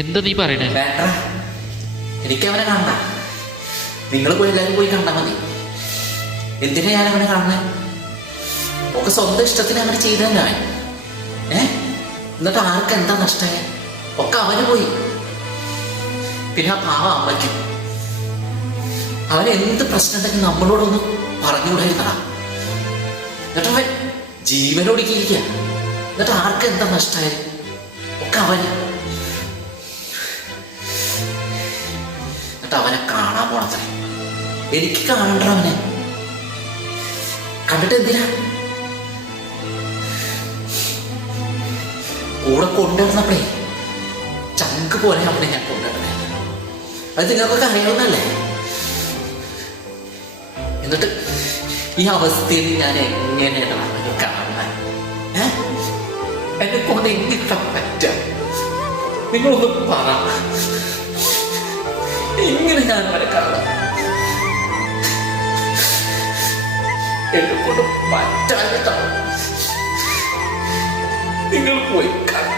എന്താ നീ പറയണേ? വേണ്ട, എനിക്ക് അവനെ കാണണ്ട. നിങ്ങൾ പോയി എല്ലാവരും പോയി കണ്ടാൽ മതി. എന്തിനാ ഞാൻ അവനെ കാണുന്നത്? ഒക്കെ സ്വന്തം ഇഷ്ടത്തിന് അവനെ ചെയ്താൽ ഞാൻ എന്നിട്ട് ആർക്ക് എന്താ നഷ്ടമായ? ഒക്കെ അവന് പോയി. പിന്നെ ആ പാവ അമ്മയ്ക്ക് അവൻ എന്ത് പ്രശ്നം ഉണ്ടെങ്കിൽ നമ്മളോടൊന്ന് പറഞ്ഞുകൂടായിരുന്നടാ. എന്നിട്ട് അവൻ ജീവനോടിക്കിരിക്കുക. എന്നിട്ട് ആർക്ക് എന്താ നഷ്ടമായത്? ഒക്കെ അവന്. എന്നിട്ട് അവനെ കാണാൻ പോണത്രേ. എനിക്ക് കാണണ്ട അവനെ. കണ്ടിട്ട് എന്തിനാ? കൂടെ കൊണ്ടുവരുന്നപ്പോഴേ ചങ്ക് പോലെ അവനെ ഞാൻ കൊണ്ടുവരണേ. അത് നിങ്ങൾക്കൊക്കെ അറിയാവുന്നല്ലേ. എന്നിട്ട് ഈ അവസ്ഥയിൽ ഞാൻ എങ്ങനെയാണ് അവനെ കാണാൻ? എന്നെ കൊണ്ട് എങ്ങനെ പറ്റാം? നിങ്ങളൊന്ന് പറ. എങ്ങനെ ഞാൻ അവനെ കാണാം? എന്നെ കൊണ്ട് പറ്റാനിട്ടാണ്. നിങ്ങൾ പോയി കാണാം.